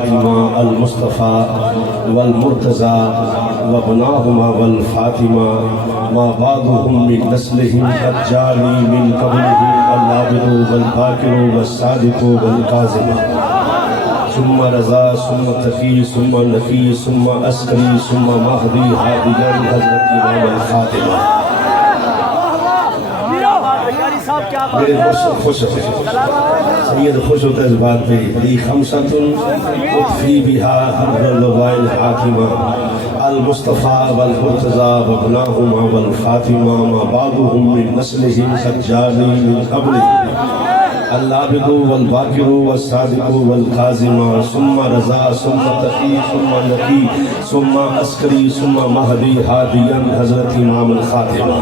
فاطمہ المصطفى والمرتضى وابناهما والفاطمة ما بعضهم من نسلهم قد جاني من قبله اللابد والباكر والصادق والكاظم ثم رضا ثم تقي ثم نقي ثم عسكري ثم مهدي هاديا حضرت امام الخاتمہ. میرے خوش ہوتے سید خوش ہوتا ہے اس بات پہ لی خمسۃ اطفی بہا حبر اللواء الحاکمہ المصطفیٰ والمرتضیٰ وابناہما والفاطمہ ما بعضهم من نسلهم قد جانی من قبله اللابد والباکر والصادق والکاظم ثم رضا ثم تقی ثم نقی ثم عسکری ثم مہدی ہادیا حضرت امام الخاتمہ.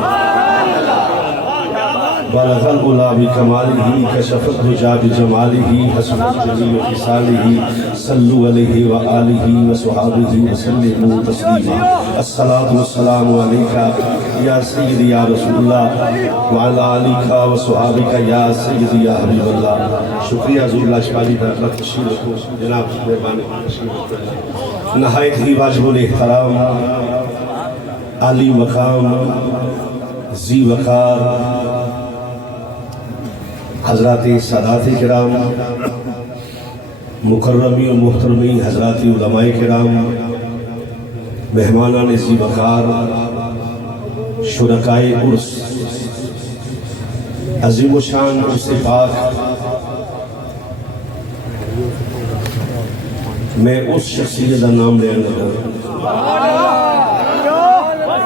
بلغ العلا بکمالہ کشف الدجی بجمالہ حسنت جمیع خصالہ صلوا علیہ وآلہ وصحابہ وسلموا تسلیما. الصلاۃ والسلام علیک یا سیدی یا رسول اللہ وعلی آلک وصحابک یا سیدی یا حبیب اللہ. شکریہ حضور اللہ شفاعی کا تشریف رکھو جناب مہربانی تشریف رکھو. نہایت ہی واجب الاحترام عالی مقام ذی وقار حضرات سادات کرام، مکرمی و محترمی حضرات علماء کرام، مہمانان ذی وقار، شرکائے عرس، عظیم و شان عرس پاک. میں اس شخصیت کا نام لینا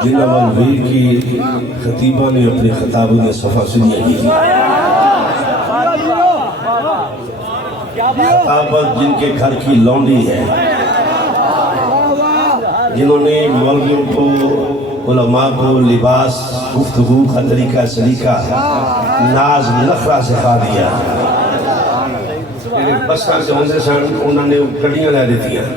جنہاں والوی کی خطیبہ نے اپنے خطابوں نے صفحہ سنی کی خطابت جن کے گھر کی لونڈی ہے، جنہوں نے مولویوں کو علماء کو لباس گفتگو کا طریقہ سلیقہ ناز نخرہ سکھا دیا. بسان سے ہوندے سان انہوں نے کڑیاں لے دیتی ہیں.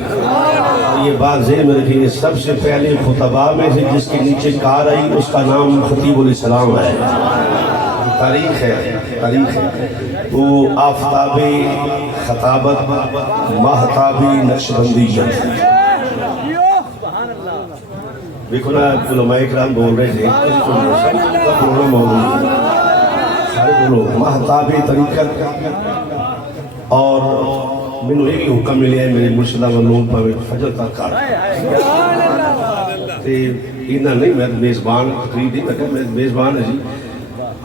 یہ بات ذہن میں رکھیں، سب سے پہلے خطبہ میں سے جس کے نیچے کار آئی اس کا نام خطیب علیہ السلام ہے. تاریخ ہے وہ آفتاب خطابت ماہتابی نقشبندیت. دیکھو نا علماء اکرام بول رہے تھے سارے بولو ماہتابی طریقت. اور میں نے ایک ہی حکم ملے ہیں میرے مرشدہ والوں پر فجر تک کار اینا نہیں میں میزبان تقریب نہیں لگا، میں میزبان ہے جی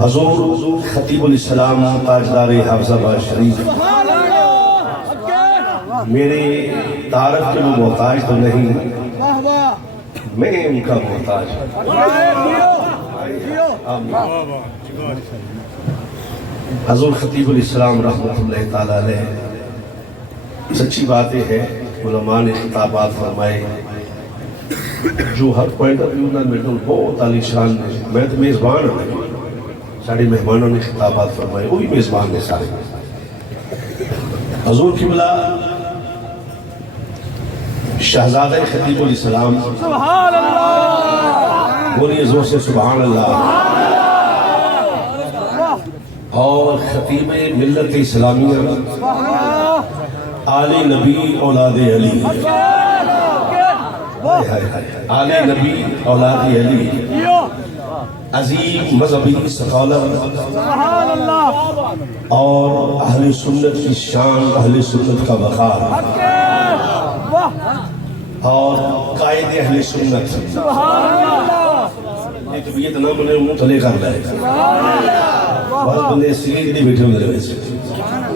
حضور خطیب علیہ السلام تاجدار حافظ آباد شریف. میرے تعارف کے وہ محتاج تو نہیں، میں ان کا محتاج. حضور خطیب علیہ السلام رحمۃ اللہ تعالیٰ علیہ سچی باتیں ہیں. علماء نے خطابات فرمائے جو ہر پوائنٹ آف ویو نہ میٹر بہت عالی شان ہے. میں تو میزبان ہوں، سارے مہمانوں نے خطابات فرمائے، وہی میزبان نے سارے. حضور قبلہ شہزادہ خطیب علیہ السلام سبحان اللہ، بولیے زور سے سبحان اللہ. اور خطیب ملت اسلامیہ آل نبی اولاد علی، آل نبی اولاد علی، عظیم مذہبی سکالر اور اہل سنت کی شان، اہل سنت کا وقار اور قائد اہل سنت. یہ طبیعت نہ بنے منہ تلے کر لائے بہت بندے سیلے جی بیٹھے ہوئے ویسے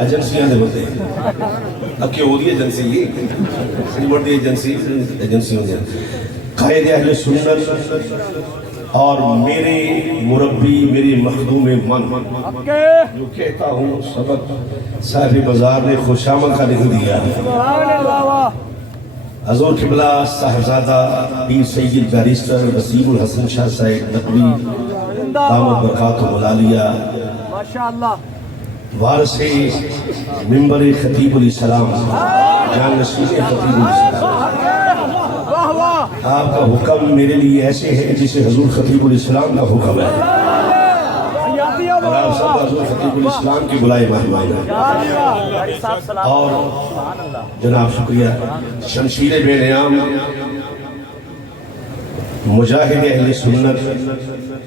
ایجنسیاں دے بندے اب کیا ہو رہی ایجنسی سری بڑھ دی ایجنسی ہوں گے. قائد اہل سنت اور میرے مربی، میرے مخدوم من، جو کہتا ہوں سبق صاحب بازار نے خوشامد کا لکھ دیا. حضور قبلہ صاحبزادہ پیر سید بیرسٹر وسیم الحسن شاہ صاحب نقوی دامت برکاتہ العالیہ وارث منبر خطیب علیہ السلام جان نشین خطیب علیہ السلام. آپ کا حکم میرے لیے ایسے ہے جسے حضور خطیب علیہ السلام کا حکم ہے. اور آپ سب حضور خطیب الاسلام کی بلائے مہمان ہیں. اور جناب شکریہ شمشیر بے نیام مجاہد اہل سنت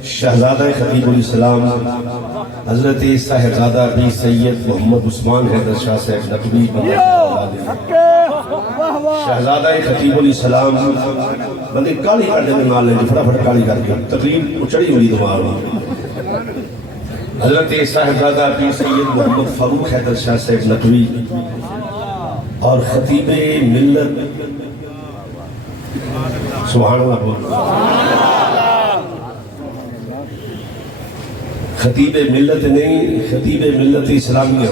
شہزادہ خطیب الاسلام حضرت صاحبزادہ بی سید محمد عثمان حیدر شاہ صاحب نقوی شہزادہ خطیب الاسلام بندے کالی کر دیں نال لیں فٹافٹ کالی کر کے تقریب چڑھی ہوئی دماغ حضرت صاحبزادہ بی سید محمد فاروق حیدر شاہ صاحب نقوی اور خطیب ملت سبحان اللہ خطیب ملت نہیں خطیب ملت اسلامیہ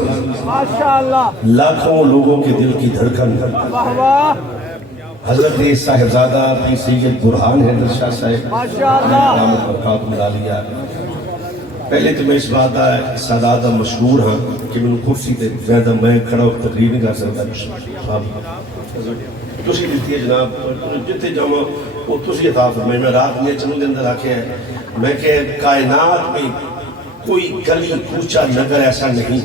لاکھوں لوگوں کے دل کی دھڑکن حضرت صاحبزادہ بی سید برہان حیدر شاہ صاحب برکات ملالیہ. پہلے تو میں اس بات سادات مشہور ہاں کہ میں کرسی تے میں کھڑا ہو تقریر نہیں کر سکتا تسی دیتی ہے جناب جتے جاؤں وہ تسی عطا فرمائے. میں رات میں چنوں کے اندر آکے ہے میں کہ کائنات میں کوئی گلی کوچہ نگر ایسا نہیں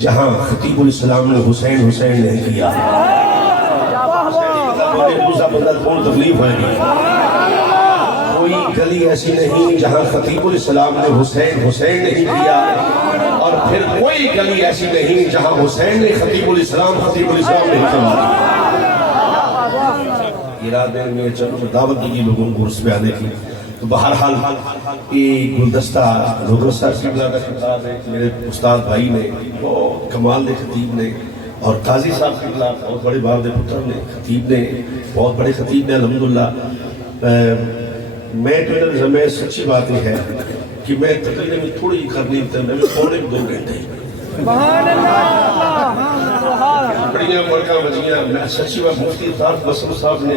جہاں خطیب الاسلام نے حسین حسین نہیں کیا. تکلیف ہے کوئی گلی ایسی نہیں جہاں خطیب الاسلام نے حسین حسین نہیں کیا اور پھر کوئی گلی ایسی نہیں جہاں حسین نے خطیب الاسلام نہیں کیا. ارادے میں چلو دعوت دی لوگوں کو عرص پہ آنے کی تو بہرحال یہ گلدستہ حضرت صاحب کی بلا کا خطاب ہے میرے استاد بھائی نے بہت کمال دے خطیب نے اور قاضی صاحب کی بلا بہت بڑے باپ دے پتر نے خطیب نے بہت بڑے خطیب نے الحمدللہ. میں سچی بات یہ ہے کہ میں تقریر میں تھوڑی کرنی میں پونے 2 گھنٹے بڑیاں ملکہ بجیاں میں سچی بات مفتی طارق بسم صاحب نے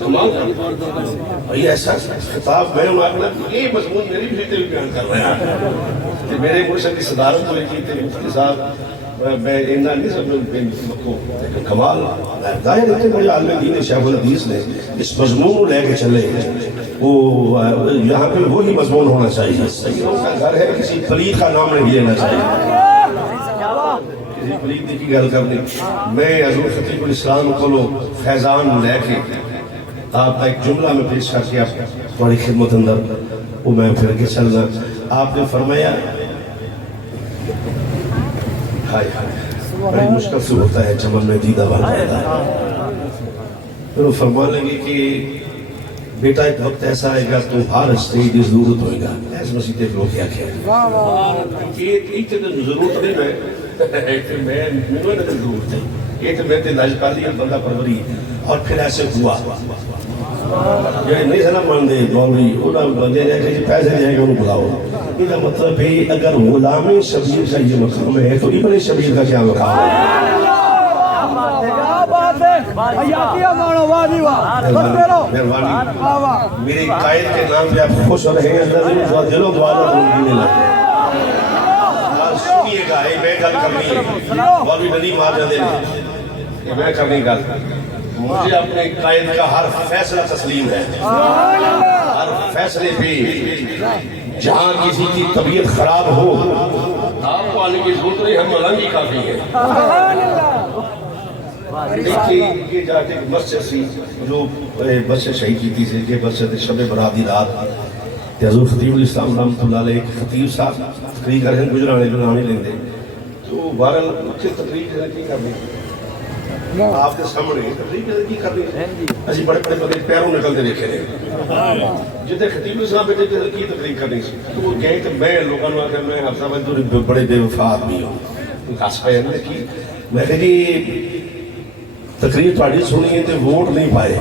کمال کر یہ ایسا خطاب میں انہوں نے یہ مضمون میری بھی بیان کر رہے ہیں کہ میرے مرشد کی صدارت ہوئی کی تھی مفتی صاحب میں اینا نہیں سب کمال ظاہر ہے کہ مجھے عالم دین شیخ الحدیث نے اس مضمون کو لے کے چلے وہ یہاں پہ وہی مضمون ہونا چاہیے. سیدوں کا گھر ہے کسی پلید کا نام نہیں لینا چاہیے کسی پلید کی گل کرنی. میں حضور خطیب الاسلام کو فیضان لے کے آپ کا ایک جملہ میں پیش کر کے تھوڑی خدمت اندر وہ میں پھر کے چلنا. آپ نے فرمایا بڑی مشکل سے ہوتا ہے چمن میں دیدہ بن جاتا ہے. پھر وہ فرما لگے کہ بیٹا ایک وقت ایسا آئے گا تو ہر اسٹیج ضرورت ہوئے گا. ایسے مسیح دیکھ لو کیا ایک ضرورت نہیں میں ضرورت ہے ایک میں لاجکالی بندہ پروری اور پھر ایسے ہوا یہ نہیں سنا مان دے مولوی انہوں بندے رہے کہ پیسے جائیں گے انہوں بلاؤ. یہ کا مطلب ہے اگر غلام شبیر کا یہ مقام ہے تو ابن شبیر کا کیا مقام ہے. میرے قائد کے نام پہ آپ خوش ہو رہے ہیں دلوں دعا سنیے گا میں گل کرنی ہے مولوی ندیم مار جاندے نے میں کرنی گل. مجھے اپنے قائد کا ہر فیصلہ تسلیم ہے. ہر فیصلے پہ جہاں کسی کی طبیعت خراب ہو آپ کو آنے کی ضرورت نہیں ہم ملنگ ہی کافی ہے. دیکھیں یہ جا کے مسجد سی جو مسجد شہید کی تھی کہ مسجد شب برادی رات حضور خطیب الاسلام رحمۃ اللہ علیہ ایک خطیب صاحب تقریر کر رہے ہیں گجرانے لیں دے تو بہرحال تقریر کی کرنی آپ کے سامنے تقریر کی کرنی ایسی بڑے بڑے بڑے پیروں نکلتے دیکھے رہے جتنے خطیب الاسلام بیٹے کی تقریر کرنی سی تو وہ کہیں کہ میں لوگوں نے آخر میں حفظہ میں بڑے بے وفا آدمی ہوں خاص پہ کی میں کہ جی تقریر تھوڑی سنی ہے تو ووٹ نہیں پائے.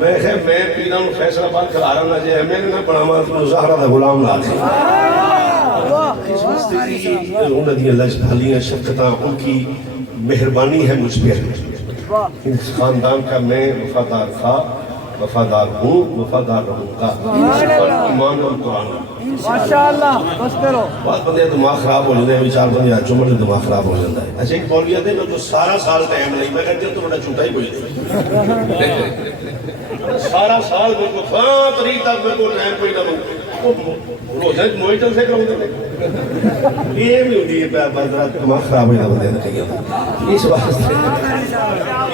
میں کہ میں پیران فیصلہ بات کر رہا نہ جائے میں نے نہ پڑھا مظاہرہ دا غلام لا کے انہوں نے اللہ جبھالیاں شفقتاں ان کی مہربانی ہے مجھ پر. اس خاندان کا میں وفادار تھا وفادار ہوں وفادار رہوں گا. ایمان اور قرآن ماشاءاللہ بس کرو بہت بندے دماغ خراب ہو جاتے ہیں چار بندے چمڑ سے دماغ خراب ہو جاتا ہے. اچھا ایک بولیا تھے میں تو سارا سال ٹائم نہیں میں کہتے تو بڑا چھوٹا ہی کوئی نہیں سارا سال میں کو 5 تاریخ تک میں کو ٹائم کوئی نہ روزہ موئی چل سے کراؤں دے یہ بھی ہوتی ہے بردرات دماغ خراب ہو جاتا ہے کہیں اس واسطے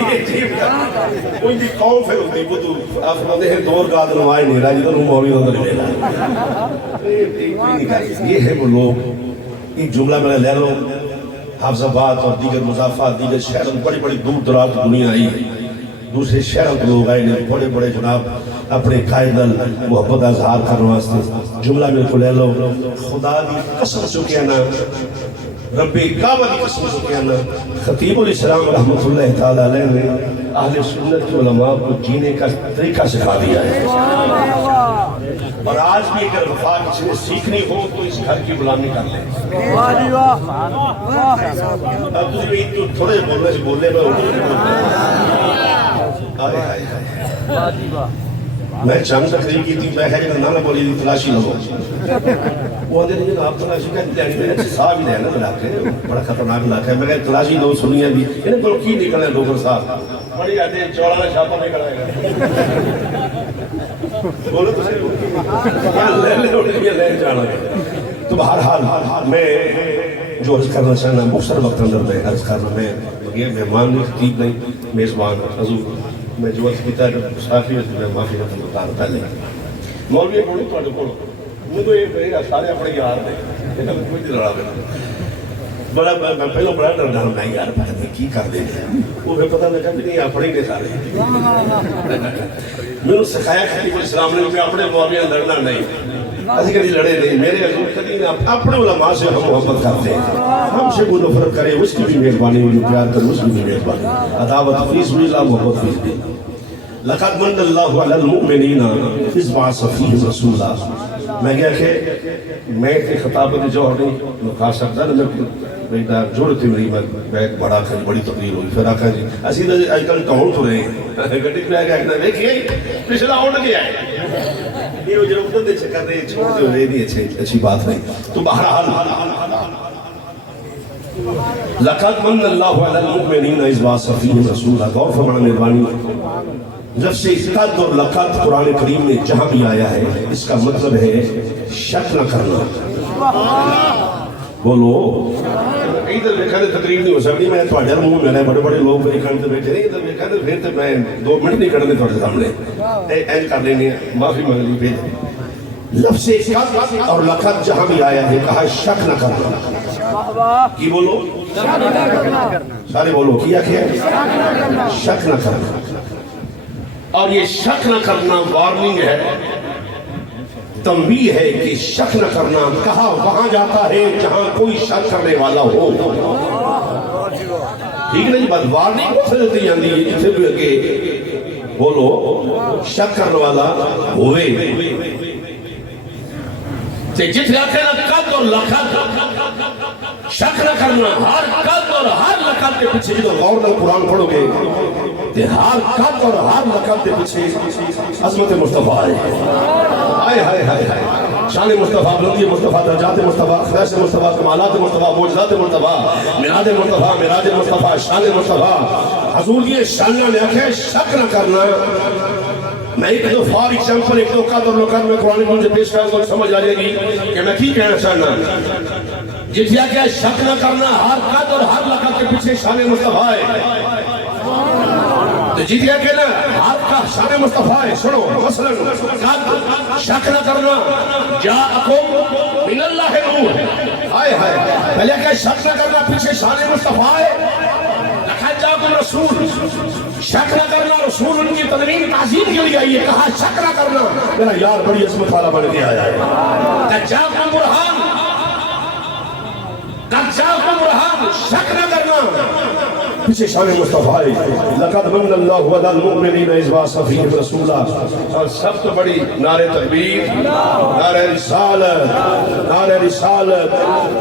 یہ چیز کوئی دی قوم پھر ہوتی وہ تو آپ فرماتے ہیں دور کا نمائے نہیں رہا جدھر مولوی ادھر لے رہا یہ ہے وہ لوگ ایک جملہ میں لے لو حافظ آباد اور دیگر مضافات دیگر شہروں بڑی بڑی دور دراز دنیا آئی ہے دوسرے شہروں کے لوگ آئے ہیں بڑے بڑے جناب اپنے قائد محبت اظہار کرنے واسطے جملہ میرے کو لے لو خدا دی قسم چکے نا رب کعبہ دی قسم چکے نا خطیب الاسلام رحمۃ اللہ تعالی علیہ نے اہل سنت کے علماء کو جینے کا طریقہ سکھا دیا ہے اور آج بھی اگر وفا کسی نے سیکھنی ہو تو اس گھر کی غلامی کر لیں اب تجھے تو تھوڑے بولنے سے بولنے میں چند تقریر کی تھی میں ہے نہ بولی تھی تلاشی لگو وہ آدھے نہیں آپ تلاشی کا میں صاحب ہی رہنا علاقے بڑا خطرناک علاقہ ہے میں کہا تلاشی لو سنیا بھی انہیں بولو کی نکلے ڈوگر صاحب بڑی آتے ہیں چوڑا میں چھاپا نہیں کھڑا ہے بولو تو صحیح لے جانا تو بہرحال میں جو عرض کرنا چاہنا مختصر وقت اندر میں عرض کرنا میں یہ مہمان نہیں خطیب نہیں میزبان حضور میں جو عرض کیتا ہے مستعفی میں معافی رکھتا ہوں بتا پہلے مولوی کو نہیں تھوڑے کو وہ تو یہ کہے گا سارے اپنے یار نے کوئی نہیں لڑا دینا بڑا میں پہلو بڑا ڈر ڈر میں یار میں کی کر دیں وہ پھر پتہ لگا کہ نہیں اپنے کے سارے میں نے سکھایا خطیب الاسلام نے کہ اپنے معاویہ لڑنا نہیں ایسے کبھی لڑے نہیں میرے حضور کبھی اپنے علماء سے ہم محبت کرتے ہیں ہم سے کوئی نفرت کرے اس کی بھی مہربانی ہوئی پیار کرے اس کی بھی مہربانی عداوت فیس بھی لا محبت فیس بھی لقد من اللہ علی المؤمنین اذ بعث فیہم رسولا میں کہا کہ میں ایک خطابت جو نہیں کہا سکتا بیٹا جوڑ تھی میری میں ایک بڑا کھل بڑی تقریر ہوئی پھر آکھا جی اسی طرح آج کل کہوں تو رہے ہیں گھٹی پہ آگے آگے دیکھئے پچھلا ہونے گیا ہے یہ جو ادھر دے چکر دے چھوڑ دے رہے دی اچھی بات نہیں تو بہرحال لقد من اللہ علی المؤمنین اذ بعث فیہم رسولا غور فرمانا مہربانی جب سے قد اور لقد قرآن کریم میں جہاں بھی آیا ہے اس کا مطلب ہے شک نہ کرنا بولو ادھر لکھا دے تقریب نہیں ہو سکتی میں تو اڈر منہ میں بڑے بڑے لوگ میری کھڑتے بیٹھے نہیں ادھر لکھا دے پھر میں 2 منٹ نہیں کھڑنے تھوڑے سامنے این کر لینے معافی مانگلی پھر لفظ قد اور لقد جہاں بھی آیا ہے کہا شک نہ کرنا کی بولو سارے بولو کیا شک نہ کرنا اور یہ شک نہ کرنا وارننگ ہے تنبیہ ہے کہ شک نہ کرنا کہا وہاں جاتا ہے جہاں کوئی شک کرنے والا ہو ٹھیک نہیں بات وارننگ کو سے دیتی جاندی ہے جسے بھی اگے بولو شک کرنے والا ہوئے جتنے آکھے نا قد اور لقد شک نہ کرنا ہر قد اور ہر لقد کے پیچھے جو غور نہ قرآن پڑھو گے کہ ہر قد اور ہر لقد کے پیچھے عظمت مصطفیٰ ہے ہائے شان مصطفیٰ بلندی مصطفیٰ درجات مصطفیٰ خیش مصطفیٰ کمالات مصطفیٰ معجزات مصطفیٰ میعاد مصطفیٰ معراج مصطفیٰ شان مصطفیٰ حضور یہ شانیاں نے آکھے شک نہ کرنا میں ایک دو فار ایگزامپل ایک دو قد اور لقد میں قرآن میں مجھے پیش کروں تو سمجھ آ جائے گی کہ میں کی کہنا چاہنا جتیا کہ شک نہ کرنا ہر قد اور ہر لقد کے پیچھے شان مصطفیٰ ہے جتیا کہ نا ہر کا شان مصطفیٰ ہے سنو مثلا قد شک نہ کرنا جاءکم من اللہ نور پہلے کہ شک نہ کرنا پیچھے شان مصطفیٰ ہے لقد جاءکم رسول شک نہ کرنا رسول ان کی تدوین تعظیم کے لیے آئیے کہا شک نہ کرنا میرا یار بڑی عظمت والا بن کے آیا ہے قد جاءکم برہان قد جاءکم برہان شک نہ کرنا پیچھے شان مصطفیٰ لقد من اللہ علی المؤمنین اذ بعث فیہم رسولا اور سب سے بڑی نعرہ تکبیر نعرہ رسالت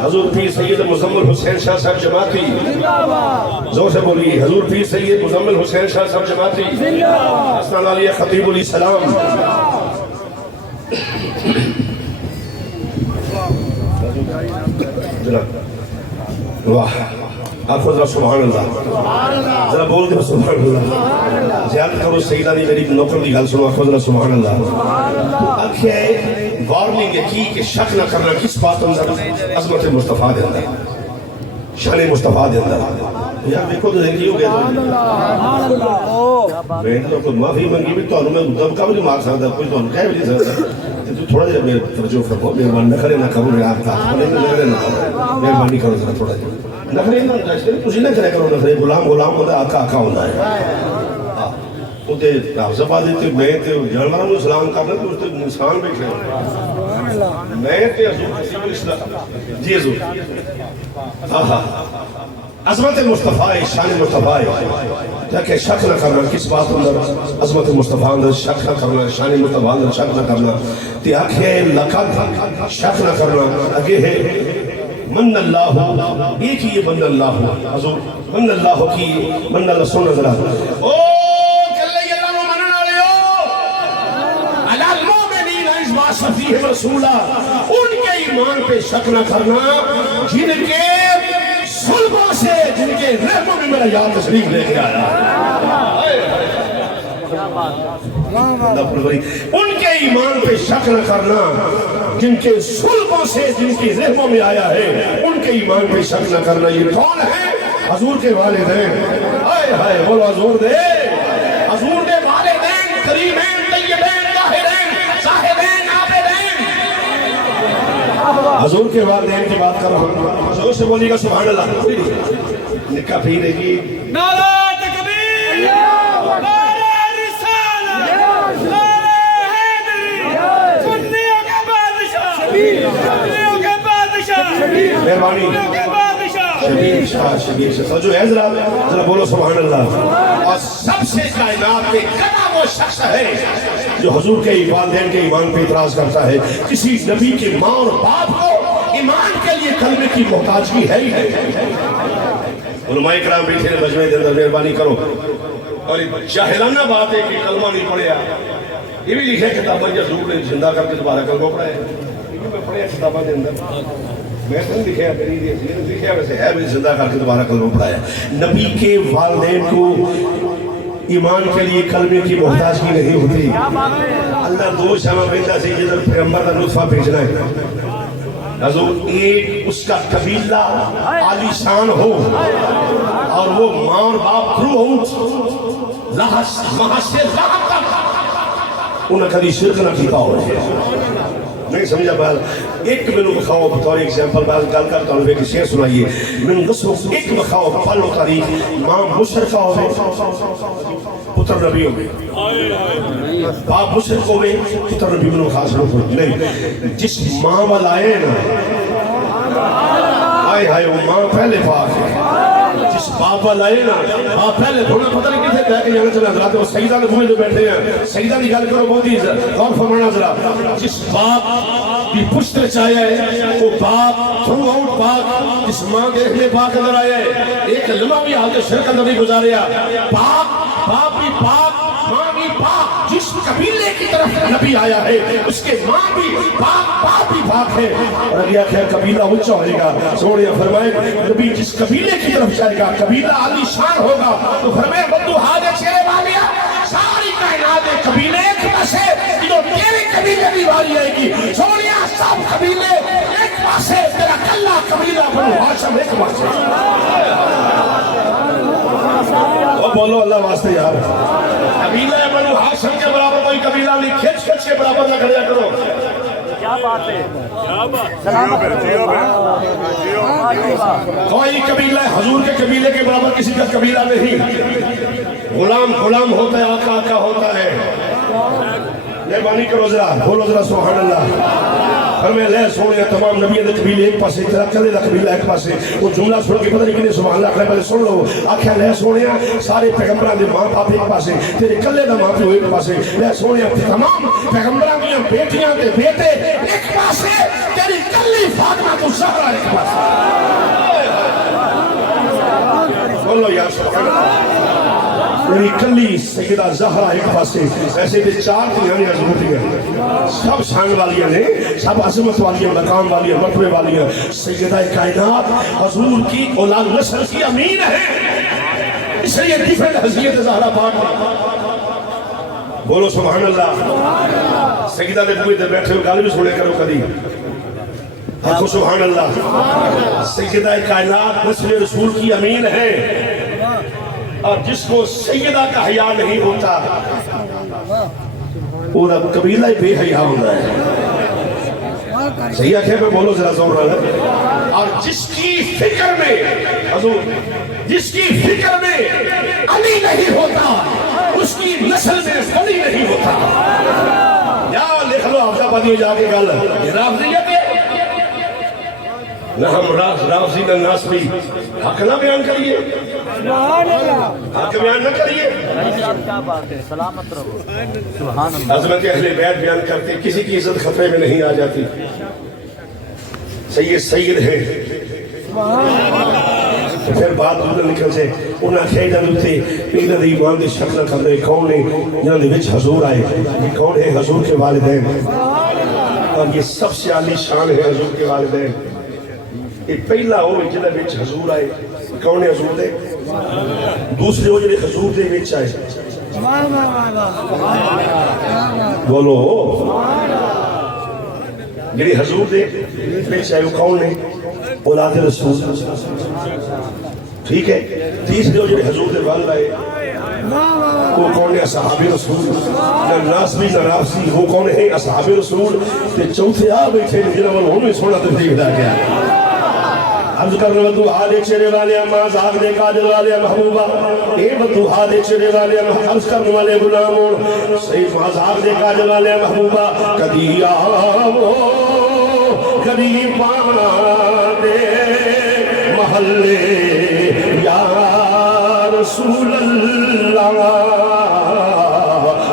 حضور پیر سید مزمل حسین شاہ صاحب جماعتی زور سے بولی حضور پیر سید مزمل حسین شاہ صاحب جماعتی حسن علی خطیب الاسلام واہ آپ ذرا سبحان اللہ ذرا بول دے سبحان اللہ زیادہ کرو سیدہ دی میری نوکر دی گل سنو آپ ذرا سبحان اللہ آخر وارننگ کی کہ شک نہ کرنا کس بات اندر عظمت مصطفیٰ دے اندر شان مصطفیٰ دے اندر یار دیکھو تو دیکھ ہو گیا میں تو کوئی معافی منگی بھی تو میں دبکا بھی نہیں مار سکتا کوئی تو کہہ بھی نہیں سکتا تو تھوڑا جا میرے توجہ فرمو مہربانی نہ کرے نہ کرو میں آپ تھا مہربانی کرو ذرا تھوڑا جا نخرے تسی نہ کرے کرو نخرے غلام غلام ہوتا ہے آقا آقا ہوتا ہے وہ تے حافظ آباد تے میں تے جانوراں نوں سلام کرنا تے اس تے انسان بیٹھے میں تے حضور اسلام جی حضور عظمت مصطفیٰ شان مصطفیٰ تاکہ شک نہ کرنا کس بات اندر عظمت مصطفیٰ اندر شک نہ کرنا شان مصطفیٰ اندر شک نہ کرنا تے آنکھیں لقد شک نہ کرنا اگے ہے من اللہ ایک ہی من اللہ حضور من اللہ کی من اللہ سن ذرا او کلے اللہ نو منن والےو علی المؤمنین اذ بعث فیہم رسولا ان کے ایمان پہ شک نہ کرنا جن کے صلبوں سے جن کے رحموں میں میرا یاد تشریف لے کے آیا ان کے ایمان پہ شک نہ کرنا جن کے صلبوں سے جن کی رحموں میں آیا ہے ان کے ایمان پہ شک نہ کرنا یہ کون ہے حضور کے والدین ہائے ہائے بولو حضور دے والدین کریمین طیبین طاہرین صاحبین عابدین حضور کے والدین کی بات کر رہا ہوں حضور سے بولیے گا سبحان اللہ نکاح پھیرے گی نعرہ تکبیر نعرہ رسالہ نعرہ حیدری سنیوں کے بادشاہ سنیوں کے بادشاہ مہربانی سنیوں کے بادشاہ شبیر شاہ جو ہے ذرا بولو سبحان اللہ اور سب سے کائنات میں کنا وہ شخص ہے جو حضور کے والدین کے ایمان پہ اعتراض کرتا ہے کسی نبی کے ماں اور باپ کو ایمان کے لیے کلمے کی محتاجگی ہے ہی ہے علماء کرام بیٹھے ہیں مجمع کے اندر مہربانی کرو اور جاہلانہ بات ہے کہ کلمہ نہیں پڑھیا یہ بھی لکھے کتابیں حضور نے زندہ کر کے دوبارہ کلمہ پڑھایا یہ بھی میں پڑھیا کتابوں کے اندر میں تو نہیں لکھا میری لکھا ویسے ہے میں زندہ کر کے دوبارہ کلمہ پڑھایا نبی کے والدین کو ایمان کے لیے کلمے کی محتاجگی نہیں ہوتی اللہ دو شامہ بیٹھا سے جدھر پیغمبر کا نطفہ بھیجنا ہے حضور ایک اس کا قبیلہ عالی شان ہو اور وہ ماں اور باپ تھرو ہوں وہاں سے لاہم تک انہیں کبھی شرک نہ کیتا ہو نہیں سمجھا بال ایک منو بخواو بطور ایگزامپل بال گل کرتا ہوں کہ شیئر سنائیے من غصو ایک بخواو پل و تاریخ ماں مشرکہ ہوئے پتر نبی ہوئے باپ مشرک ہوئے پتر نبی منو خاص ہوئے نہیں جس ماں والا آئے نا آئے ہائے وہ ماں پہلے پاک ہے جس باپ والا آئے نا باپ پہلے تھوڑا پتہ نہیں کسے کہہ کے جانا چلا حضرات وہ سیدہ نے بھوئے جو بیٹھے ہیں سیدہ کی گل کرو بہت ہی غور فرمانا ذرا جس باپ کی پشت چاہیا ہے وہ باپ تھرو آؤٹ پاک جس ماں کے رحمے پاک اندر آیا ہے ایک لمحہ بھی حالت شرک اندر نہیں گزاریا باپ بھی پاک ماں بھی پاک جس قبیلے کی طرف نبی آیا ہے اس کے ماں بھی پاک باپ بھی پاک ہے اور اگیا کہ قبیلہ اونچا ہوئے گا سوڑیا فرمائے نبی جس قبیلے کی طرف جائے گا قبیلہ عالی شان ہوگا تو فرمائے بدو حاجہ چہرے والیا ساری کائنات قبیلے ایک پاسے جو تیرے قبیلے بھی واری آئے گی سوڑیا سب قبیلے ایک پاسے تیرا کلہ قبیلہ بنو ہاشم ایک پاسے تو بولو اللہ واسطے یار قبیلہ بنو ہاشم کے برابر کوئی قبیلہ نہیں کھچ کھچ کے برابر نہ کھڑیا کرو کیا بات ہے کوئی قبیلہ حضور کے قبیلے کے برابر کسی کا قبیلہ نہیں غلام غلام ہوتا ہے آقا آقا ہوتا ہے مہربانی کرو ذرا بولو ذرا سبحان اللہ فرمائے لے سونے تمام نبی دے قبیلے ایک پاسے تیرا کلے دا قبیلہ ایک پاسے وہ جملہ سن کے پتہ نہیں کنے سبحان اللہ پہلے سن لو آکھیا لے سونے سارے پیغمبراں دے ماں باپ ایک پاسے تیرے کلے دا ماں پیو ایک پاسے لے سونے تمام پیغمبراں دی بیٹیاں تے بیٹے ایک پاسے تیری کلی فاطمہ تو زہرا ایک پاسے بولو یا سبحان اللہ میری کلی سیدہ زہرا ایک پاسے ایسے دے 4 دنیا میں حضور دیا سب شان والیاں نے سب عظمت والیاں مقام والیاں مرتبے والیاں سیدہ کائنات حضور کی اولاد نسل کی امین ہے اس لیے ڈیفینڈ حضرت زہرا پاک بولو سبحان اللہ سیدہ نے بوئے دے بیٹھے ہو گال بھی سنے کرو کدی آنکھو سبحان اللہ سیدہ کائنات نسل رسول کی امین ہے اور جس کو سیدہ کا حیاء نہیں ہوتا وہ رب قبیلہ بے حیاء ہوتا ہے صحیح ہے میں بولو ذرا زور رہا ہے اور جس کی فکر میں حضور جس کی فکر میں علی نہیں ہوتا اس کی نسل میں ولی نہیں ہوتا یا لکھ لو حفظہ پادی جا کے گل یہ رافضیت ہے نہ ہم رافضی نہ ناسبی حق نہ بیان کریے حق بیان نہ کریے کیا بات ہے سلامت رہو سبحان اللہ عظمت اہل بیت بیان کرتے کسی کی عزت خطرے میں نہیں آ جاتی سید ہے تو پھر بات دور نکل سے انہاں کھیڑا دوتے پیدہ دی ایمان دی شکل کردے کون نے جنہاں دی وچ حضور آئے یہ کون ہے حضور کے والدین اور یہ سب سے عالی شان ہے حضور کے والدین یہ پہلا ہو جنہاں وچ حضور آئے کون ہے حضور دے دوسرے ہو جنہاں حضور دے وچ آئے بولو جنہاں حضور دے وچ آئے وہ کون ہے اولاد رسول ٹھیک ہے تیسرے ہو جنہاں حضور دے والد آئے وہ کون ہے اصحاب رسول نہ ناسبی نہ رافضی وہ کون ہے اصحاب رسول تے چوتھے آ بیٹھے جنہاں والوں انہوں سونا تفریح دا گیا عرض کرنے بدو حالے چرے والے اما زاگ دے قادر والے محبوبہ اے بدو حالے چرے والے عرض کرنے والے غلامون صحیح مازاگ دے قادر والے محبوبہ کدی آو کدی پاندے محلے یا رسول اللہ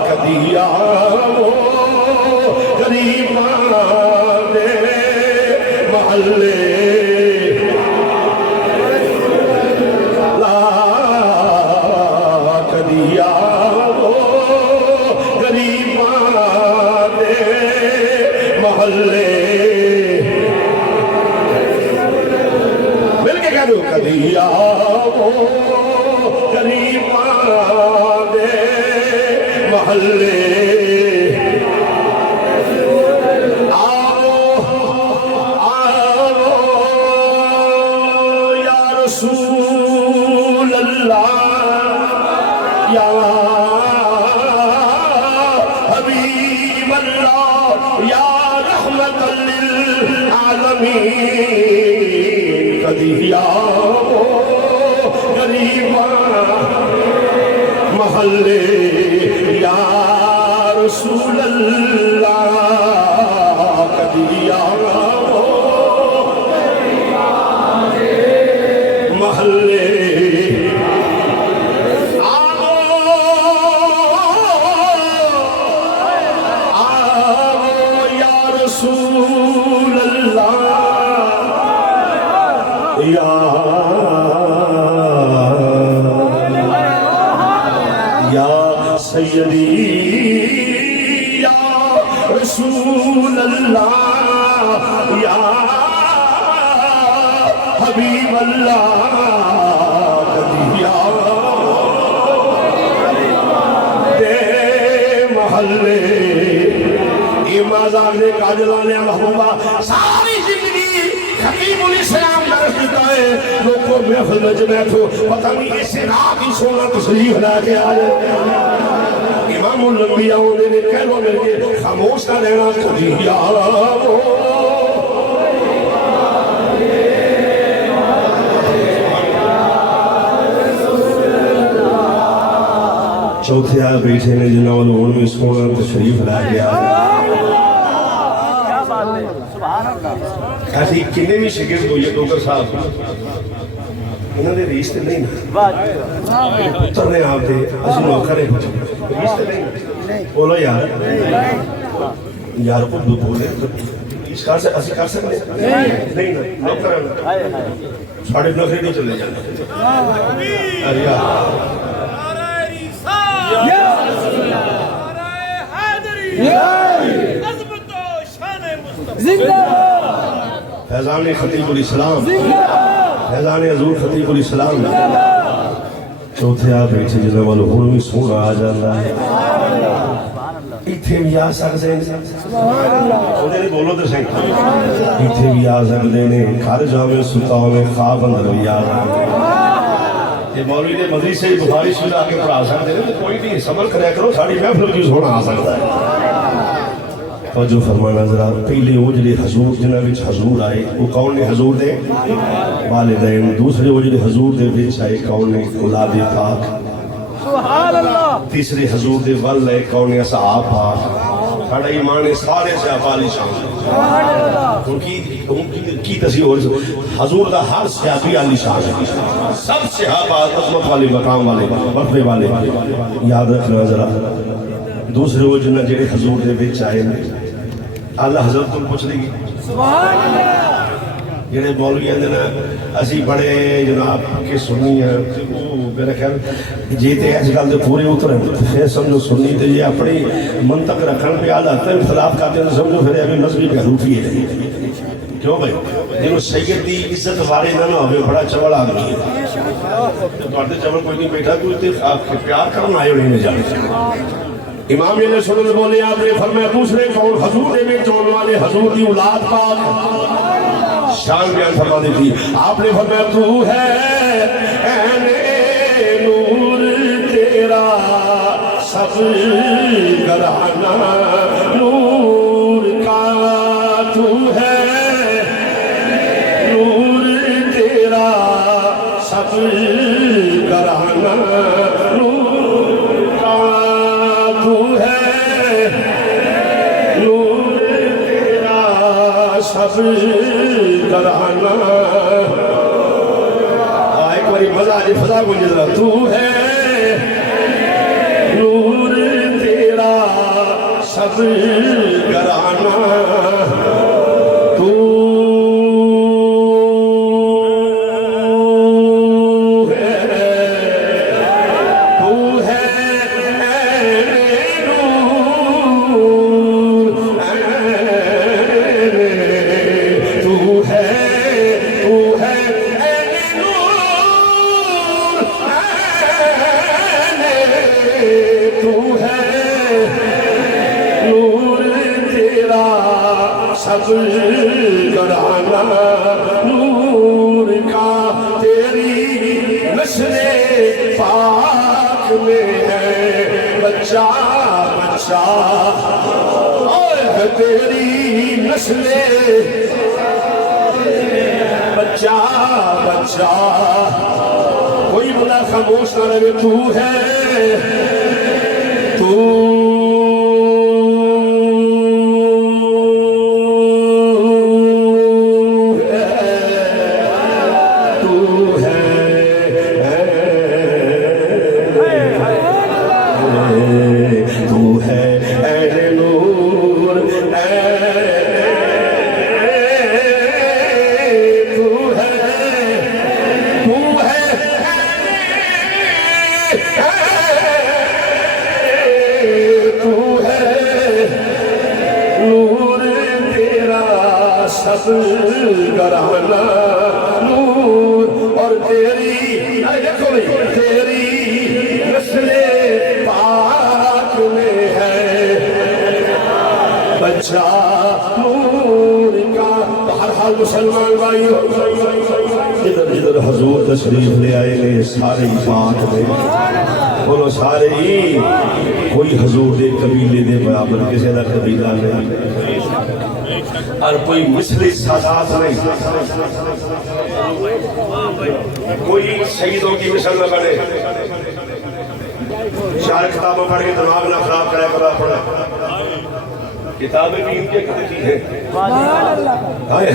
کدی آو کدی پاندے محلے مل کے کہہ دو کبھی آؤ غریباں دے محلے آؤ آؤ یا رسول اللہ یا حبیب اللہ یا رحمت للعالمین کدی آؤ غریباں محلے یا رسول اللہ کدی آؤ محلے رسول اللہ یا سیدی یا رسول اللہ یا حبیب اللہ یا دے محلے مازاگ دے قادرانِ محبوبہ ساری زندگی حکیم الاسلام درس دیتا ہے لوگ کو محفل میں جنیت ہو پتہ نہیں اسے رات ہی سونا تشریف لا کے آئے امام الانبیاء نے کہلو مل کے خاموش نہ رہنا کبھی یا چوتھے آئے بیٹھے نے جنہوں والوں میں سونا تشریف لا کے آئے ایسی کنے بھی شگرد ہوئی ہے ڈوگر صاحب انہوں نے ریشتے نہیں پتر نے آپ دے اسی موقع رہے ریشتے نہیں بولو یار یار کو دو بولے اس کار سے اسی کر سکتے نہیں نوکر ساڑھے نوکری نہیں چلے جانا اریا فیضان خطیب الاسلام، فیضان حضور خطیب الاسلام چوتھے آپ بیٹھے جنہوں والوں ہوں بھی سونا آ جاتا ہے اتھے بھی آ سکتے ہیں انہیں بولو تو صحیح اتھے بھی آ سکتے ہیں گھر جاویں ستاؤں میں خواب اندر بھی آ سکتے ہیں یہ مولوی نے مدری سے بخاری شریف آ کے پڑھا سکتے ہیں تو کوئی نہیں صبر کریا کرو ساڑی محفل کی سونا آ سکتا ہے توجہ فرمانا ذرا پہلے وہ جڑے حضور جنہاں وچ حضور آئے وہ کون نے حضور دے والدین دوسرے وہ جڑے حضور دے وچ آئے کون نے اولاد پاک سبحان اللہ تیسرے حضور دے ول ہے کون نے اصحاب پاک ساڈا ایمان سارے صحابہ علی شان سبحان اللہ ان کی تصحیح ہو رہی حضور دا ہر صحابی علی شان ہے سب صحابہ عظمت والے مقام والے مرتبے والے یاد رکھنا ذرا دوسرے وہ جنہ جڑے حضور دے وچ آئے اللہ حضرت کو پوچھ لیں گی سبحان اللہ جڑے مولوی ہیں نا اسی بڑے جناب کے سنی ہیں میرا خیال جی تے اس گل دے پورے اترے پھر سمجھو سنی تے یہ اپنی منطق رکھن پہ آدھا ہے اختلاف کرتے ہیں سمجھو پھر ابھی نظری بحروفی ہے کیوں بھائی جنہوں سید دی عزت وارے نہ ہوئے بڑا چول آدمی ہے تو آتے چول کوئی نہیں بیٹھا کوئی تے پیار کرنا آئے انہیں جانے امام علیہ سنن بولے آپ نے فرمایا دوسرے کون حضور دے میں چون والے حضور دی اولاد پاک شان بیان فرما دی تھی آپ نے فرمایا تو ہے اے نور تیرا سب گھرانہ نور کا تو ہے نور تیرا سب گھرانہ سب گھرانہ ایک باری مزہ آجے فضا کو جزرا تو ہے نور تیرا سب گھرانہ تو سب گھرانہ نور کا تیری نسل پاک میں ہے بچہ بچہ تیری نسل بچہ بچہ کوئی بلا خاموش نہ رہے تو ہے تو سب گھرانہ نور اور تیری نسل پاک میں ہے بچہ نور کا ہر حال مسلمان بھائیو جدھر جدھر حضور تشریف لے آئے گئے سارے پاک میں بولو سارے ہی کوئی حضور دے قبیلے دے برابر کسی دا قبیلہ نہیں اور کوئی مثل سادات نہیں کوئی سیدوں کی مثل نہ بنے چار کتابوں پڑھ کے دماغ نہ خراب کرے کرا پڑا کتابیں بھی ان کے کہتی ہیں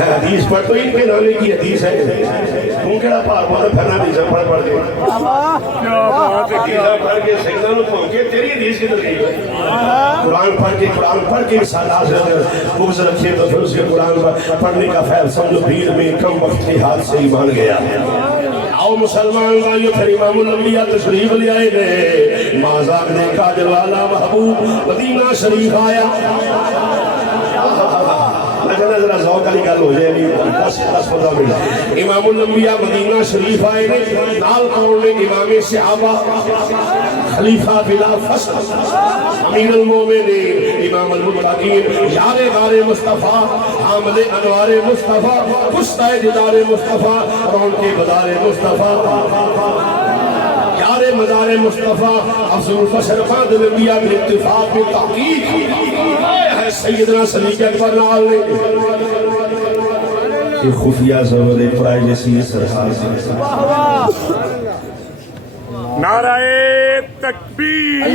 حدیث پڑھ تو ان کے نانے کی حدیث ہے تم کہڑا پار پار پھرنا حدیث پڑھ پڑھ کے حدیث پڑھ کے سیدوں نے پہنچے تیری حدیث کی ترکیب ہے قرآن پڑھ کے مثالات بغض رکھیے تو پھر اس کے قرآن پڑھنے کا فیل سمجھو بھیڑ میں کم وقت کے ہاتھ سے ہی مان گیا آؤ مسلمان بھائیو پھر امام الانبیاء تشریف لے آئے گئے مازاق نے قادر والا محبوب مدینہ شریف آیا میں ذرا ذوق والی گل ہو جائے 10-15 منٹ. امام الانبیاء مدینہ شریف آئے نے نال کون نے امام صحابہ خلیفہ بلا فصل امیر المومنین امام المتقین یار غار مصطفیٰ حامل انوار مصطفیٰ پشتہ دیدار مصطفیٰ رون کے بدار مصطفیٰ یار مدار مصطفیٰ افضل البشر خاتم الانبیاء بالاتفاق بالتحقیق سیدنا صدیق اکبر نال نے یہ خفیہ ضرور پرائیویسی سرحال سے. نعرہ تکبیر،